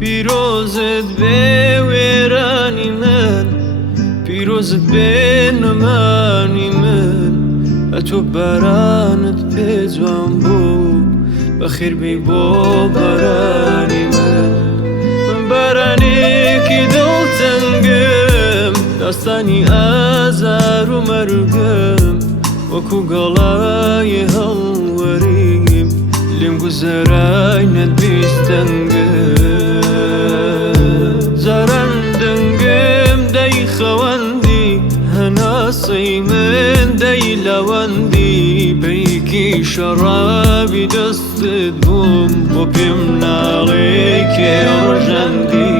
پیرۆزت بێ وێرانی من، پیرۆزت بێ نەمانی من، ئەتۆ بارانت پێ جوان بوو، بەخێر بێی بۆ بارانی من. من بارانێکی دڵتەنگم، داستانی ئازار و مەرگم، وەکو گەڵای هەڵوەریم، لێم گوزەرای نەتبیستەنگم. جاران دەنگم دەی خەوەندی، هەناسەی من دەی لەوەندی، بەیکی شەڕابی دەستت بووم، بۆ پێم ناڵێ کێ ڕۆژەندی.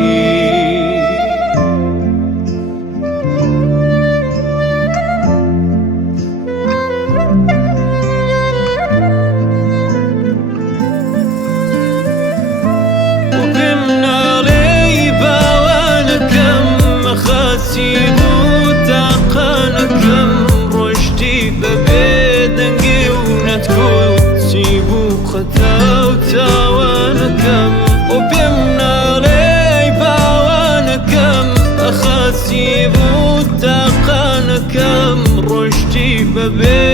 خاسی بوو تاقانەکەم، ڕۆشتی بەبێ دەنگێ و نەتکۆچی بوو خەتا و تاوانەکەم. و پێم ناڵێی باوانەکەم، ئەخاسی بوو تاقانەکەم، ڕۆشتی بەبێ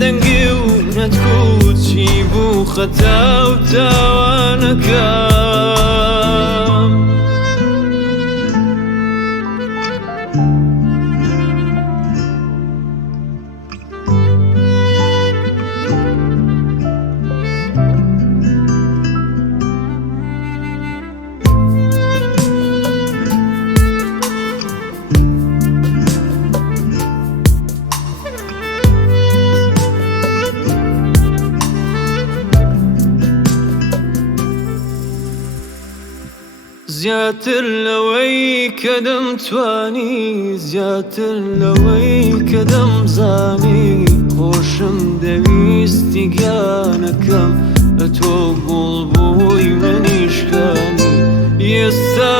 دەنگێ و نەتکۆچی بوو خەتا و تاوانەکەم. زیاتر لەوەی کە دەمتوانی، زیاتر لەوەی کە دەمزانی، خۆشم دەویستی گیانەکەم، لە تۆ گوڵ بووی منیشکانی. ئێستا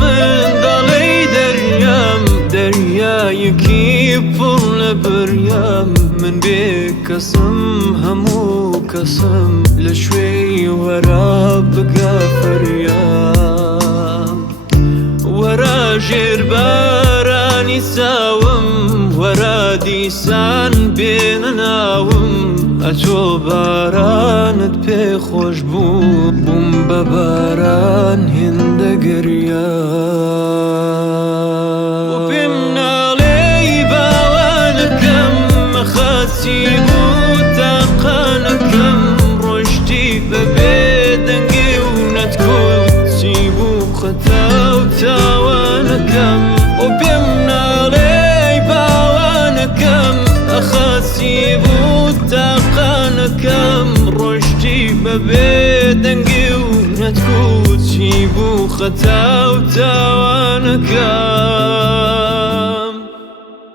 من دەڵێی دەریام، دەریایەکی پڕ لە بەریام، من بێ کەسم هەموو کەسم، لە شوێی وەرا بگا فەریام. وەرە ژێربارانی ساوم، وەرە دیسان بێنە ناوم، ئەتۆ بارانت پێ خۆش بوو، بووم بە باران هێندە گەریام. و پێم ناڵێی باوانەکەم، مەخاسی بوو تاقانەکەم، ڕۆشتی بەبێ دەنگێ و نەتکۆچی بوو خەتا و تاوانەکەم. و پێم ناڵێی باوانەکەم، ئەخاسی بوو تاقانەکەم، ڕۆشتی بەبێ دەنگێ و نەتکۆچی بوو خەتا و تاوانەکەم.